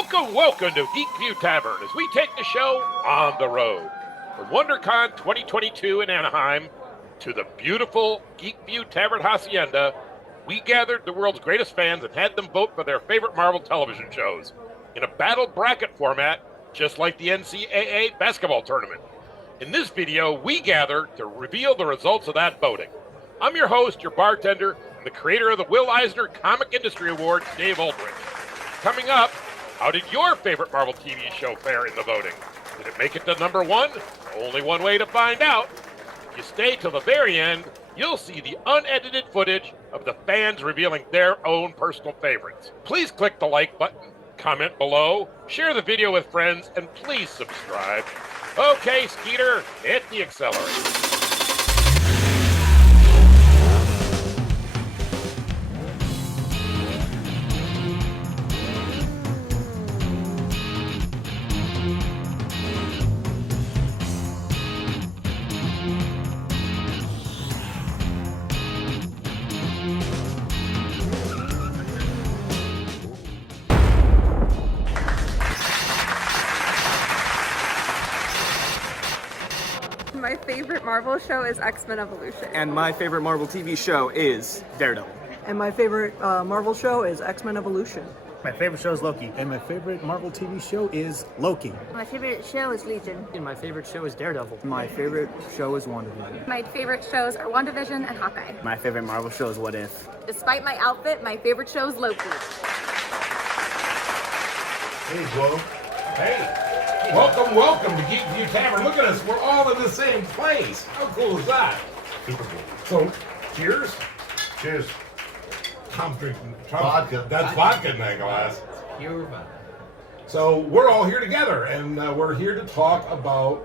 Welcome to Geekview Tavern as we take the show on the road. From WonderCon 2022 in Anaheim to the beautiful Geekview Tavern Hacienda, we gathered the world's greatest fans and had them vote for their favorite Marvel television shows in a battle bracket format, just like the NCAA basketball tournament. In this video, we gather to reveal the results of that voting. I'm your host, your bartender, and the creator of the Will Eisner Comic Industry Award, Dave Olbrich. Coming up, how did your favorite Marvel TV show fare in the voting? Did it make it to number one? Only one way to find out. If you stay till the very end, you'll see the unedited footage of the fans revealing their own personal favorites. Please click the like button, comment below, share the video with friends, and please subscribe. Okay, Skeeter, hit the accelerator. My favorite Marvel show is X-Men Evolution. And my favorite Marvel TV show is Daredevil. And my favorite Marvel show is X-Men Evolution. My favorite show is Loki. And my favorite Marvel TV show is Loki. My favorite show is Legion. And my favorite show is Daredevil. My favorite show is Wandavision. My favorite shows are WandaVision and Hawkeye. My favorite Marvel show is What If. Despite my outfit, my favorite show is Loki. Hey, Joe. Hey. Welcome to Geekview Tavern. Look at us. We're all in the same place. How cool is that? Super cool. So, cheers. Cheers. Tom's drinking. Vodka. That's vodka in that glass. Pure vodka. So, we're all here together, and we're here to talk about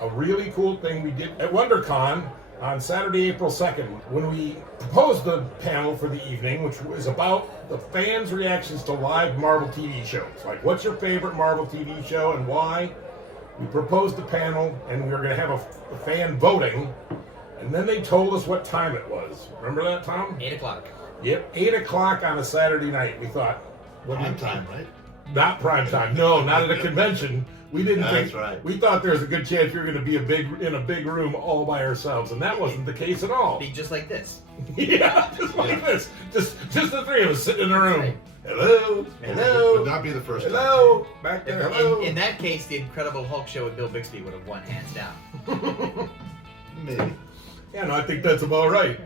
a really cool thing we did at WonderCon on Saturday, April 2nd, when we proposed the panel for the evening, which was about the fans' reactions to live Marvel TV shows. Like, what's your favorite Marvel TV show and why? We proposed the panel, and we were going to have a fan voting, and then they told us what time it was. Remember that, Tom? 8 o'clock. Yep, 8 o'clock on a Saturday night. We thought... Prime time, right? Not prime time. No, not at a convention. We didn't That's think. right. We thought there was a good chance we were going to be in a big room all by ourselves, and that wasn't the case at all. Be just like this. Yeah, just like this. Just the three of us sitting in a room. Right. Hello, hello. Would not be the first hello, back there. Hello. In that case, the Incredible Hulk show with Bill Bixby would have won hands down. time. Maybe. Yeah, no, I think that's about right.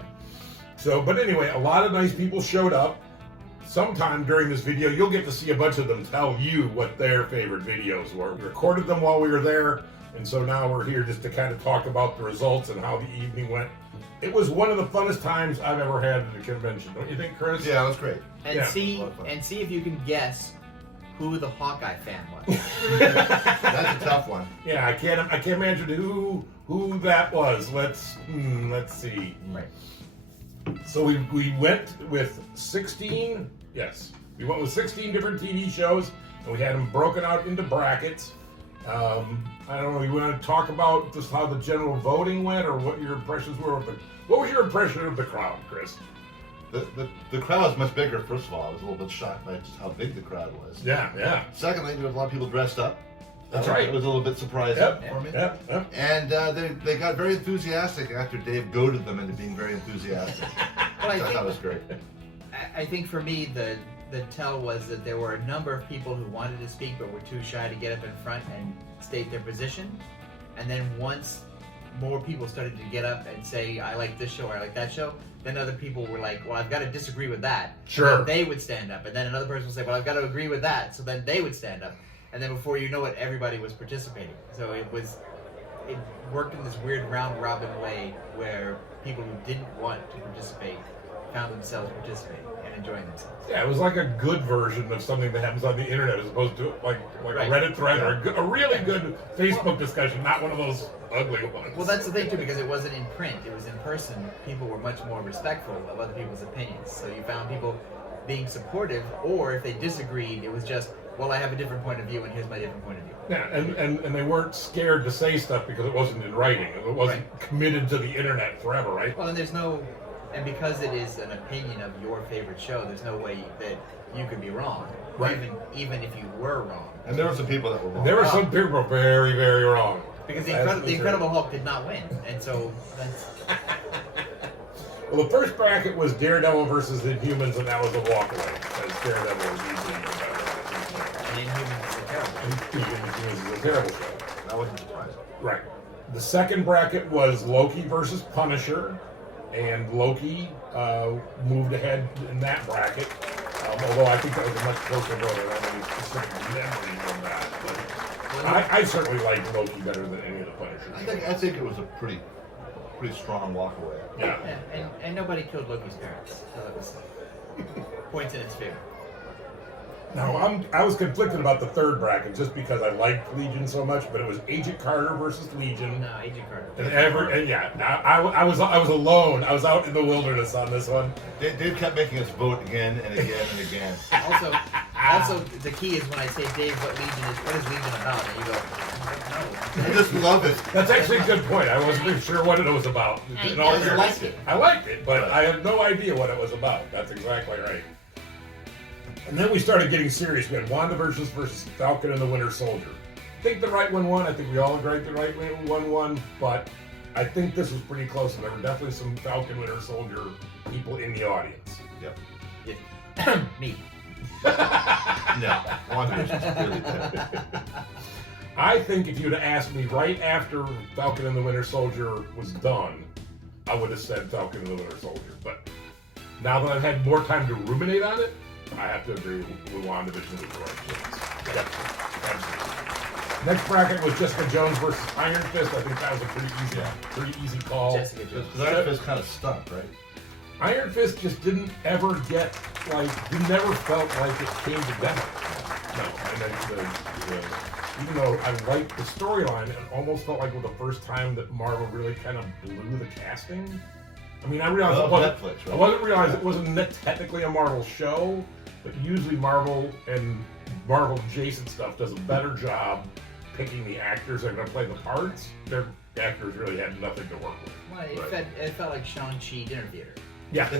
So, but anyway, a lot of nice people showed up. Sometime during this video, you'll get to see a bunch of them tell you what their favorite videos were. We recorded them while we were there, and so now we're here just to kind of talk about the results and how the evening went. It was one of the funnest times I've ever had at a convention. Don't you think, Chris? Yeah, it was great. And Yeah. see A lot of fun. and see if you can guess who the Hawkeye fan was. That's a tough one. Yeah, I can't imagine who that was. Let's see. Right. So we went with 16. Yes, we went with 16 different TV shows, and we had them broken out into brackets. I don't know. You want to talk about just how the general voting went, or what your impressions were of the? What was your impression of the crowd, Chris? The crowd was much bigger, first of all. I was a little bit shocked by just how big the crowd was. Yeah. Secondly, there was a lot of people dressed up. That's right. It was a little bit surprising for me. Yep. And they got very enthusiastic after Dave goaded them into being very enthusiastic. But I I thought think that was great. I think for me the tell was that there were a number of people who wanted to speak but were too shy to get up in front and state their position. And then once more people started to get up and say, I like this show or I like that show, then other people were like, well, I've got to disagree with that. Sure. And then they would stand up. And then another person would say, well, I've got to agree with that. So then they would stand up. And then before you know it, everybody was participating. So it worked in this weird round robin way where people who didn't want to participate found themselves participating and enjoying themselves. Yeah, it was like a good version of something that happens on the internet, as opposed to like Right. a Reddit thread or a really good Facebook discussion, not one of those ugly ones. Well, that's the thing too, because it wasn't in print; it was in person. People were much more respectful of other people's opinions. So you found people being supportive, or if they disagreed, it was just, well, I have a different point of view, and here's my different point of view. Yeah, and they weren't scared to say stuff because it wasn't in writing. It wasn't committed to the internet forever, right? Well, and there's no And because it is an opinion of your favorite show, there's no way that you could be wrong. Right. Even if you were wrong. And there were some people that were wrong. There were some people very, very wrong. Because the Incredible Hulk did not win, and so that's. Well, the first bracket was Daredevil versus the Inhumans, and that was a walkaway. Because Daredevil was easily the better. And Inhumans is a terrible. Inhumans is a terrible show. That wasn't surprising. Right. The second bracket was Loki versus Punisher, and Loki moved ahead in that bracket. Although I think that was a much closer vote. I don't have any specific memories on that. But I certainly like Loki better than any of the Punishers. I think it was a pretty strong walkaway. Yeah. And nobody killed Loki's parents, so it was points in its favor. Now, I was conflicted about the third bracket just because I liked Legion so much, but it was Agent Carter versus Legion. No, Agent Carter. I was alone. I was out in the wilderness on this one. Dave kept making us vote again and again and again. Also, the key is when I say, Dave, what is Legion about? And you go, no. I just love it. That's actually a good point. I wasn't even sure what it was about. I liked it. I liked it, but I had no idea what it was about. That's exactly right. And then we started getting serious. We had Wandavision versus Falcon and the Winter Soldier. I think the right one won. I think we all agreed the right one won, but I think this was pretty close. And there were definitely some Falcon Winter Soldier people in the audience. Yep. Yeah. Me. No. Wandavision's really good. I think if you'd have asked me right after Falcon and the Winter Soldier was done, I would have said Falcon and the Winter Soldier. But now that I've had more time to ruminate on it, I have to agree with WandaVision with the right choice. Yep. Absolutely. Next bracket was Jessica Jones versus Iron Fist. I think that was a pretty easy call. Jessica Jones. Because Iron Fist kind of stunk, right? Iron Fist just didn't ever get, you never felt like it came together. No, and then even though I liked the storyline, it almost felt like it was the first time that Marvel really kind of blew the casting. I mean, I realized Netflix, right? I wasn't realizing it wasn't technically a Marvel show, but usually Marvel and Marvel adjacent stuff does a better job picking the actors that are going to play the parts. Their actors really had nothing to work with. Well, it felt like Shang-Chi dinner theater. Yeah. A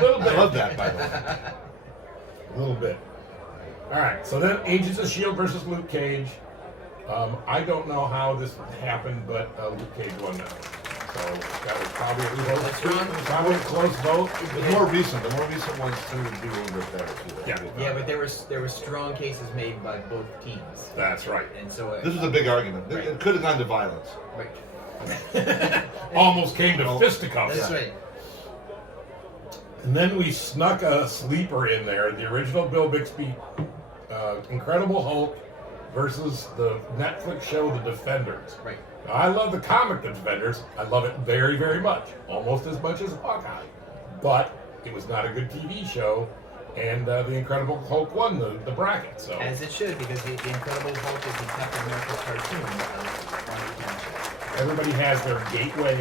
little bit. I love that, by the way. A little bit. All right, so then Agents of S.H.I.E.L.D. versus Luke Cage. I don't know how this happened, but Luke Cage won that one. So that was probably a close vote. The more recent ones tend to do a little bit better too. Yeah, but there were strong cases made by both teams. That's right. And so This was a big argument. Right. It could have gone to violence. Right. Almost came to fisticuffs. That's right. And then we snuck a sleeper in there. The original Bill Bixby, Incredible Hulk versus the Netflix show The Defenders. Right. Now, I love the comic The Defenders. I love it very, very much. Almost as much as Hawkeye. But it was not a good TV show. And the Incredible Hulk won the bracket. So As it should, because the Incredible Hulk is the Captain America cartoon of WonderCon. everybody has their gateway.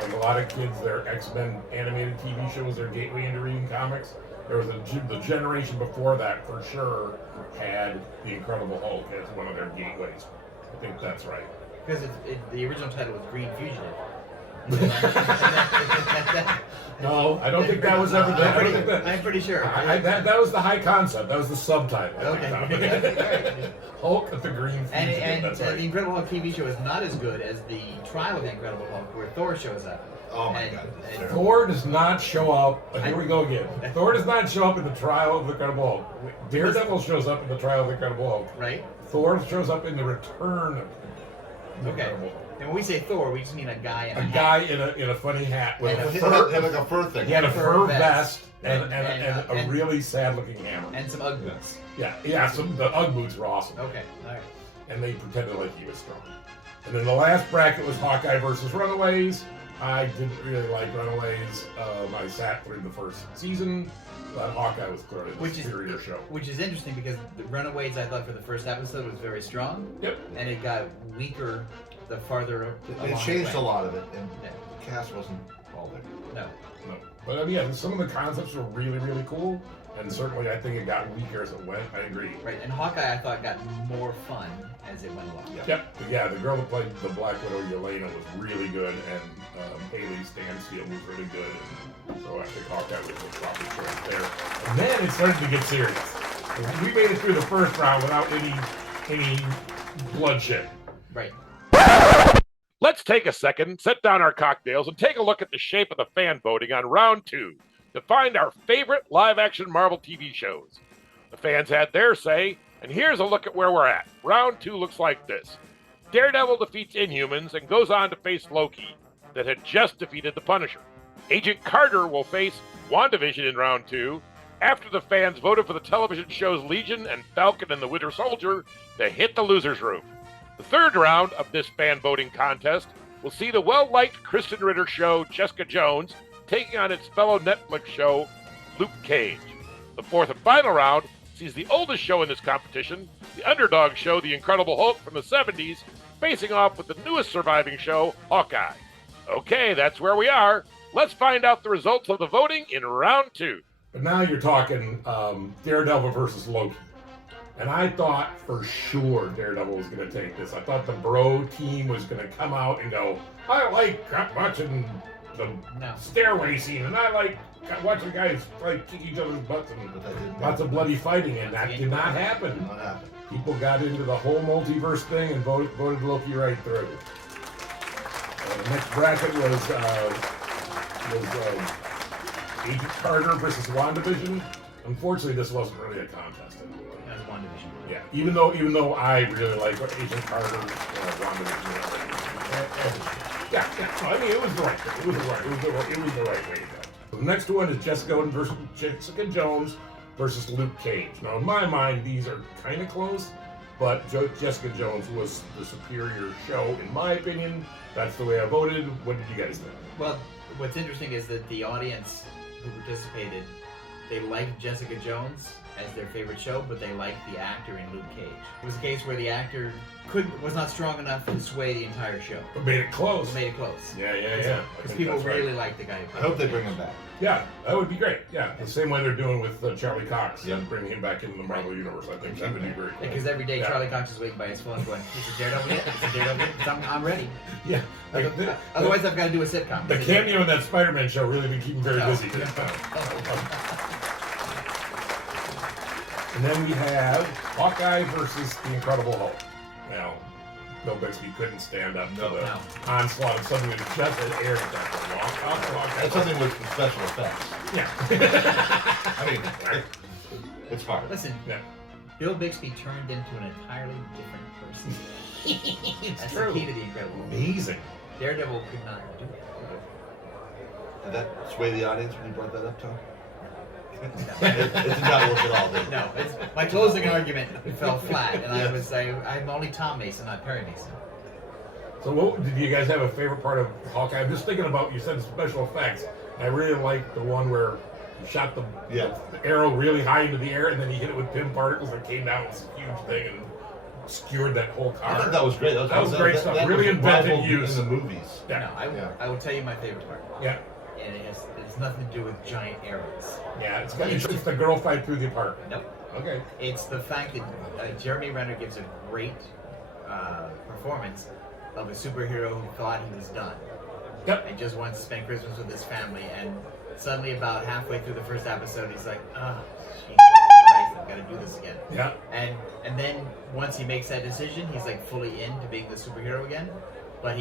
Like a lot of kids, their X-Men animated TV shows, their gateway into reading comics. There was the generation before that, for sure, had the Incredible Hulk as one of their gateways. I think that's right. Because the original title was Green Fugitive. No, I don't think that was ever done. I'm pretty sure. That was the high concept. That was the subtitle. Okay. Hulk of the Green Fugitive. And That's right. the Incredible Hulk TV show is not as good as the Trial of the Incredible Hulk, where Thor shows up. Oh my God. Thor does not show up. Here we go again. Thor does not show up in the Trial of the Incredible Hulk. Daredevil shows up in the Trial of the Incredible Hulk. Right? Thor shows up in the Return of the Okay. Incredible Hulk. And when we say Thor, we just mean a guy in a hat. guy in a funny hat with And a He fur. had like a fur thing. He had a fur vest And and a really sad-looking hammer. And some Ugg boots. Yeah. The Ugg boots were awesome. Okay, alright. And they pretended like he was strong. And then the last bracket was Hawkeye versus Runaways. I didn't really like Runaways. I sat through the first season, but Hawkeye was clearly the superior show. Which is interesting because the Runaways, I thought, for the first episode was very strong. Yep. And it got weaker the farther They along changed it a went. lot of it, and Yeah. the cast wasn't all there. No. No. But I mean, yeah, some of the concepts were really, really cool, and certainly I think it got weaker as it went. I agree. Right, and Hawkeye I thought got more fun as it went along. Yep. Yeah, the girl that played the Black Widow, Yelena, was really good, and Haley Stansfield was really good. And so I think Hawkeye was the proper choice there. And then it started to get serious. We made it through the first round without any bloodshed. Right. Let's take a second, set down our cocktails, and take a look at the shape of the fan voting on round 2 to find our favorite live-action Marvel TV shows. The fans had their say, and here's a look at where we're at. Round 2 looks like this. Daredevil defeats Inhumans and goes on to face Loki, that had just defeated the Punisher. Agent Carter will face WandaVision in round 2, after the fans voted for the television shows Legion and Falcon and the Winter Soldier to hit the loser's room. The third round of this fan voting contest will see the well-liked Kristen Ritter show Jessica Jones taking on its fellow Netflix show Luke Cage. The fourth and final round sees the oldest show in this competition, the underdog show The Incredible Hulk from the 70s, facing off with the newest surviving show, Hawkeye. Okay, that's where we are. Let's find out the results of the voting in round 2. But now you're talking Daredevil versus Loki. And I thought for sure Daredevil was going to take this. I thought the Bro team was going to come out and go, I like watching the stairway scene, and I like watching guys like kick each other's butts and lots of bloody fighting, and that did not happen. People got into the whole multiverse thing and voted Loki right through. The next bracket was Agent Carter versus WandaVision. Unfortunately, this wasn't really a contest anymore. That was WandaVision. Yeah, even though I really like Agent Carter, WandaVision. Yeah. No, I mean, it was the right thing. It was the right way to go. The next one is Jessica Jones versus Luke Cage. Now, in my mind, these are kind of close, but Jessica Jones was the superior show, in my opinion. That's the way I voted. What did you guys think? Well, what's interesting is that the audience who participated, they liked Jessica Jones as their favorite show, but they liked the actor in Luke Cage. It was a case where the actor was not strong enough to sway the entire show. But made it close. Yeah. Because people really like the guy. I hope they bring him back. Yeah, that would be great. Yeah, the same way they're doing with Charlie Cox and bringing him back into the Marvel Universe. I think that would be great. Because every day Charlie Cox is waiting by his phone going, is it Daredevil yet? Is it Daredevil yet? I'm ready. Yeah. Otherwise, I've got to do a sitcom. The cameo in that Spider-Man show really been keeping very busy. And then we have Hawkeye versus the Incredible Hulk. Now, Bill Bixby couldn't stand up to the onslaught of something that just had aired at that. That's something with special effects. Yeah. I mean, it's hard. Listen, Bill Bixby turned into an entirely different person. That's true. The key to the Incredible Hulk. Amazing. Daredevil could not do it. Did that sway the audience when you brought that up, Tom? It did not work at all, did it? No, my closing argument fell flat, and I'm only Tom Mason, not Perry Mason. So did you guys have a favorite part of Hawkeye? I'm just thinking about, you said the special effects. I really liked the one where you shot the arrow really high into the air, and then you hit it with pin particles that came down. It was a huge thing and skewered that whole car. I thought that was great. That was great stuff. Really invented use in the movies. Yeah. No, I will tell you my favorite part. Yeah. And it's nothing to do with giant arrows. Yeah, it's the girl fight through the apartment. Nope. Okay. It's the fact that Jeremy Renner gives a great performance of a superhero who thought he was done. Yep. And just wants to spend Christmas with his family, and suddenly about halfway through the first episode, he's like, Jesus Christ, I've got to do this again. Yeah. And then once he makes that decision, he's like fully into being the superhero again. But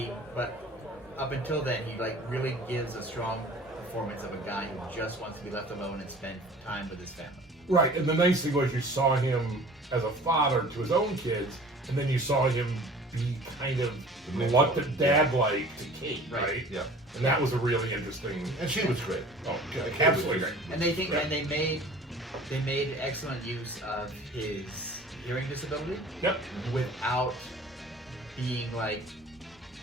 up until then, he like really gives a strong performance of a guy who just wants to be left alone and spend time with his family. Right, and the nice thing was you saw him as a father to his own kids, and then you saw him be kind of reluctant dad-like to Kate, right? Yeah. And that was a really interesting. And she was great. Oh, absolutely great. And they made excellent use of his hearing disability. Yep. Without being like,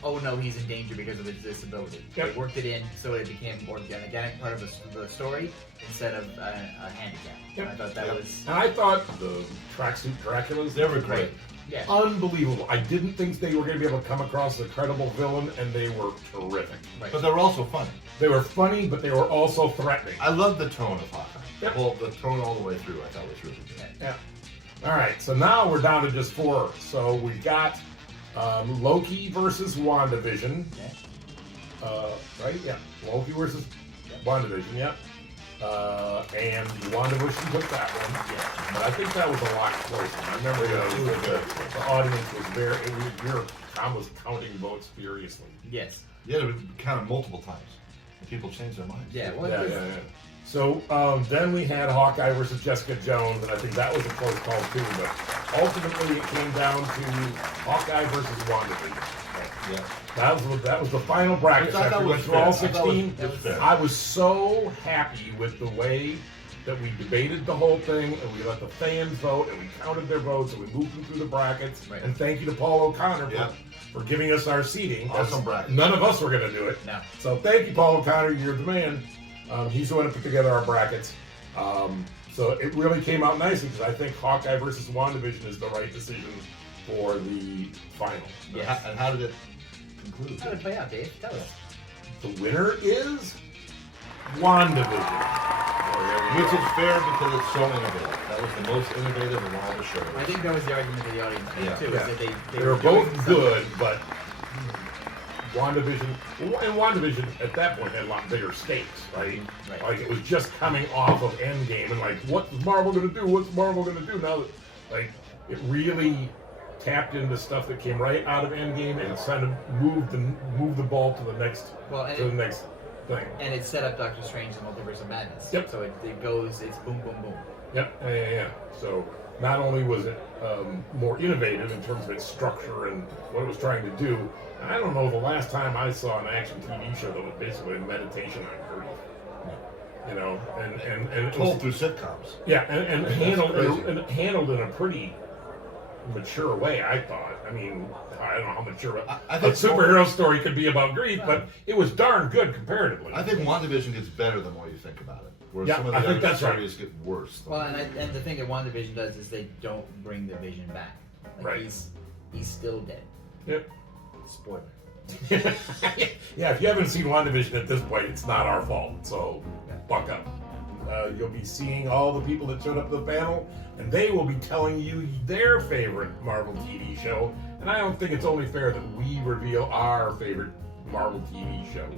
oh no, he's in danger because of his disability. Yep. They worked it in so it became more an organic part of the story instead of a handicap. Yep. And I thought that was. And I thought the tracksuit Draculas, they were great. Yeah. Unbelievable. I didn't think they were going to be able to come across a credible villain, and they were terrific. Right. But they were also funny. They were funny, but they were also threatening. I love the tone of Hawkeye. Yep. The tone all the way through, I thought was really good. Yeah. All right, so now we're down to just 4. So we got Loki versus WandaVision. Yeah. Right? Yeah. Loki versus WandaVision. Yeah. And WandaVision took that one. Yeah. But I think that was a lot closer. I remember the audience was very. Tom was counting votes furiously. Yes. Yeah, it counted multiple times. And people changed their minds. Yeah. Well, Yeah. So then we had Hawkeye versus Jessica Jones, and I think that was a close call too. But ultimately, it came down to Hawkeye versus WandaVision. Yeah. That was the final bracket. Which I thought After we went was through all fair. I thought 16, it was fair. I was so happy with the way that we debated the whole thing, and we let the fans vote, and we counted their votes, and we moved them through the brackets. Right. And thank you to Paul O'Connor for giving us our seating. Awesome bracket. None of us were going to do it. No. So thank you, Paul O'Connor. You're the man. He's the one who put together our brackets. So it really came out nicely because I think Hawkeye versus WandaVision is the right decision for the final. Yes. And how did it conclude? How did it play out, Dave? Tell us. The winner is WandaVision. Which is fair because it's so innovative. That was the most innovative of all the shows. I think that was the argument of the audience too. Yeah. Is that They were both good, but WandaVision at that point had a lot bigger stakes, right? Right. Like it was just coming off of Endgame, and like, what's Marvel gonna do? What's Marvel gonna do now? That, like, it really tapped into stuff that came right out of Endgame and kind of moved the ball to the next thing. And it set up Doctor Strange and Multiverse of Madness. Yep. So it goes, it's boom, boom, boom. Yep. Yeah. So not only was it more innovative in terms of its structure and what it was trying to do, and I don't know the last time I saw an action TV show that was basically a meditation on grief. You know, and it Told was, through sitcoms. yeah, and Crazy. handled in a pretty mature way, I thought. I mean, I don't know how mature I a think superhero story could be about grief, but it was darn good comparatively. I think WandaVision gets better the more you think about it. Whereas Yeah, some of I the think other that's right. stories get worse. Well, and the thing that WandaVision does is they don't bring the Vision back. Like Right. He's still dead. Yep. Spoiler. Yeah, if you haven't seen WandaVision at this point, it's not our fault, so buck up. You'll be seeing all the people that showed up to the panel, and they will be telling you their favorite Marvel TV show. And I don't think it's only fair that we reveal our favorite Marvel TV show.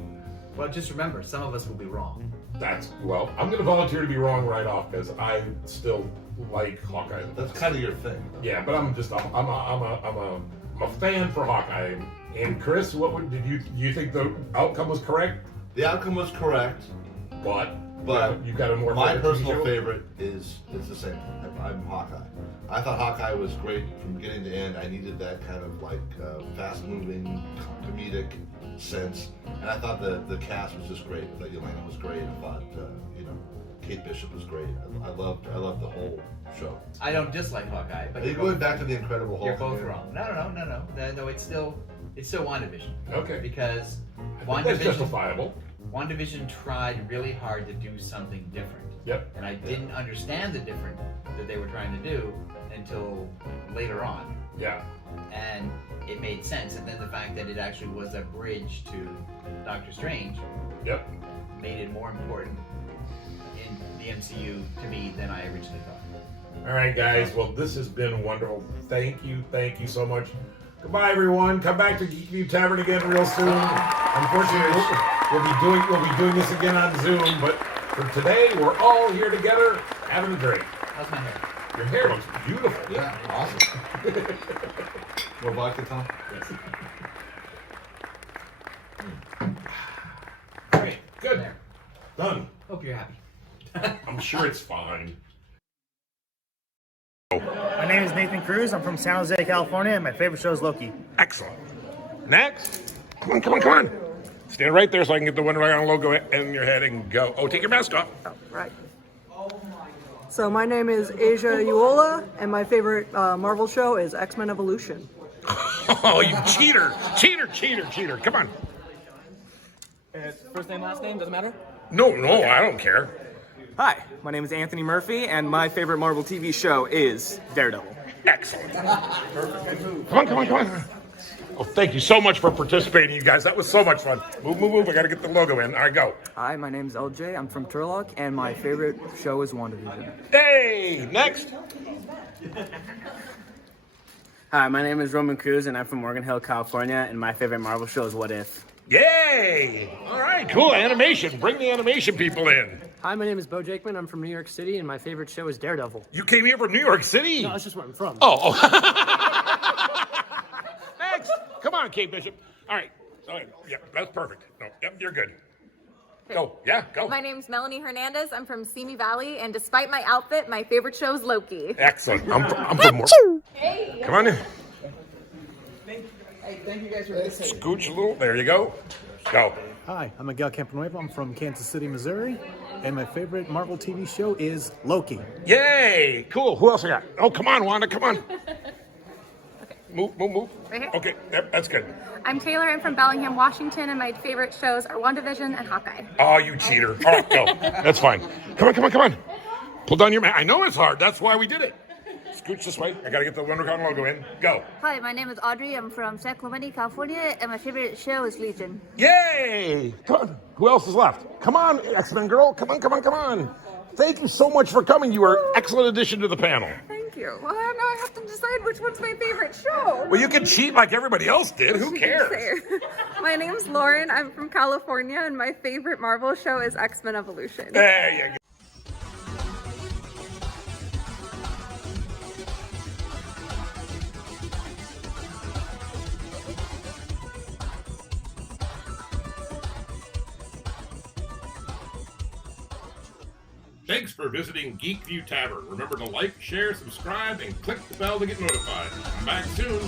Well, just remember, some of us will be wrong. Well, I'm going to volunteer to be wrong right off because I still like Hawkeye. That's kind of your thing. Yeah, but I'm a fan for Hawkeye. And Chris, do you think the outcome was correct? The outcome was correct, But you got a more my favorite TV personal show? favorite is the same. I'm Hawkeye. I thought Hawkeye was great from beginning to end. I needed that kind of like fast-moving, comedic sense, and I thought the cast was just great. I thought Yelena was great. I thought Kate Bishop was great. I loved the whole show. I don't dislike Hawkeye, but Are you going back to the Incredible Hulk? you're both again? wrong. No, it's still WandaVision. Okay. Because I think that's justifiable. WandaVision tried really hard to do something different. Yep. And I didn't understand the different that they were trying to do until later on. Yeah. And it made sense. And then the fact that it actually was a bridge to Doctor Strange Yep. made it more important in the MCU to me than I originally thought. All right, guys. Well, this has been wonderful. Thank you so much. Goodbye, everyone. Come back to Geekview Tavern again real soon. Unfortunately, we'll be doing this again on Zoom, but for today, we're all here together having a drink. How's my hair? Your hair looks beautiful. Yeah, awesome. More vodka, Tom? Yes. Okay, good. There. Done. Hope you're happy. I'm sure it's fine. My name is Nathan Cruz. I'm from San Jose, California, and my favorite show is Loki. Excellent. Next. Come on. Stand right there so I can get the WonderCon logo in your head and go. Oh, take your mask off. Oh, right. So my name is Asia Uola, and my favorite Marvel show is X-Men Evolution. Oh, you cheater. Come on. First name, last name, doesn't matter? No, I don't care. Hi, my name is Anthony Murphy, and my favorite Marvel TV show is Daredevil. Excellent. Come on. Oh, thank you so much for participating, you guys. That was so much fun. Move. I got to get the logo in. All right, go. Hi, my name's LJ. I'm from Turlock, and my favorite show is Wandavision. Hey, next. Hi, my name is Roman Cruz, and I'm from Morgan Hill, California, and my favorite Marvel show is What If. Yay! All right, cool. Animation. Bring the animation people in. Hi, my name is Bo Jakeman. I'm from New York City, and my favorite show is Daredevil. You came here from New York City? No, that's just where I'm from. Oh. Next. Come on, Kate Bishop. All right. Yep, that's perfect. No, yep, you're good. Go. Yeah, go. My name's Melanie Hernandez. I'm from Simi Valley, and despite my outfit, my favorite show is Loki. Excellent. I'm from more. Hey. Come on in. Hey, thank you guys for listening. Scooch a little. There you go. Go. Hi, I'm Miguel Campanuevo. I'm from Kansas City, Missouri, and my favorite Marvel TV show is Loki. Yay! Cool. Who else I got? Oh, come on, Wanda. Come on. Move. Right here? Okay, yep, that's good. I'm Taylor. I'm from Bellingham, Washington, and my favorite shows are WandaVision and Hawkeye. Oh, you cheater. All right, go. That's fine. Come on. Pull down your mask. I know it's hard. That's why we did it. Scooch this way. I got to get the WonderCon logo in. Go. Hi, my name is Audrey. I'm from San Clemente, California, and my favorite show is Legion. Yay! Come on. Who else is left? Come on, X-Men girl. Come on. Thank you so much for coming. You are an excellent addition to the panel. Thank you. Well, now I have to decide which one's my favorite show. Well, you can cheat like everybody else did. Who cares? My name's Lauren. I'm from California, and my favorite Marvel show is X-Men Evolution. There you go. Thanks for visiting Geekview Tavern. Remember to like, share, subscribe, and click the bell to get notified. Come back soon.